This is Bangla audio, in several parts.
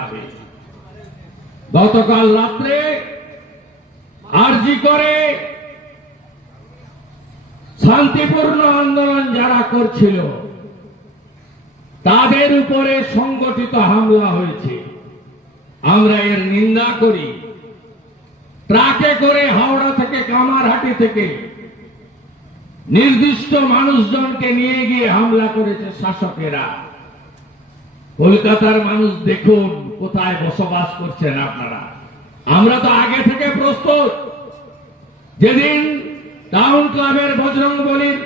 দেখাবে গতকাল রাত্রে আরজি করে শান্তিপূর্ণ আন্দোলন যারা করছিল, তাদের উপরে সংগঠিত হামলা হয়েছে। আমরা এর নিন্দা করি। ট্রাকে করে হাওড়া থেকে কামারহাটি থেকে নির্দিষ্ট মানুষজনকে নিয়ে গিয়ে হামলা করেছে শাসকেরা। কলকাতার মানুষ দেখুন কোথায় বসবাস করছেন আপনারা? আমরা তো আগে থেকে প্রস্তুত। যেদিন টাউন ক্লাবের বজরং বলির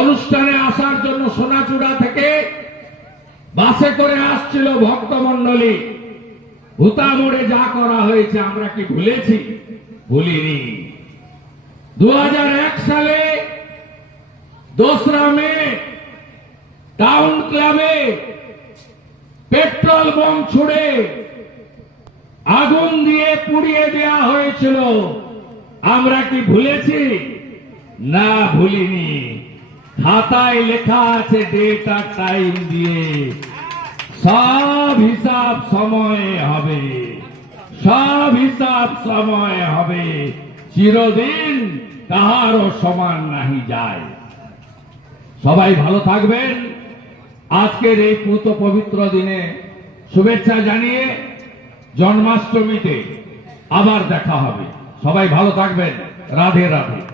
অনুষ্ঠানে আসার জন্য সোনাচূড়া থেকে বাসে করে আসছিল ভক্তমণ্ডলী। ভূতা মোড়ে যা করা হয়েছে আমরা কি ভুলেছি? ভুলিনি। দু হাজার এক সালে দোসরা মে টাউন ক্লাবে পেট্রোল বোম ছুড়ে আগুন দিয়ে পুড়িয়ে দেওয়া হয়েছিল। আমরা কি ভুলেছি? না, ভুলিনি। খাতায় লেখা আছে ডেট আর টাইম দিয়ে। সব হিসাব সময়ে হবে। সব হিসাব সময়ে হবে। চিরদিন কাহারও সমান নাহি যায়। সবাই ভালো থাকবেন। আজকের এই পুত পবিত্র দিনে শুভেচ্ছা জানিয়ে জন্মাষ্টমীতে আবার দেখা হবে। সবাই ভালো থাকবেন। রাধে রাধে।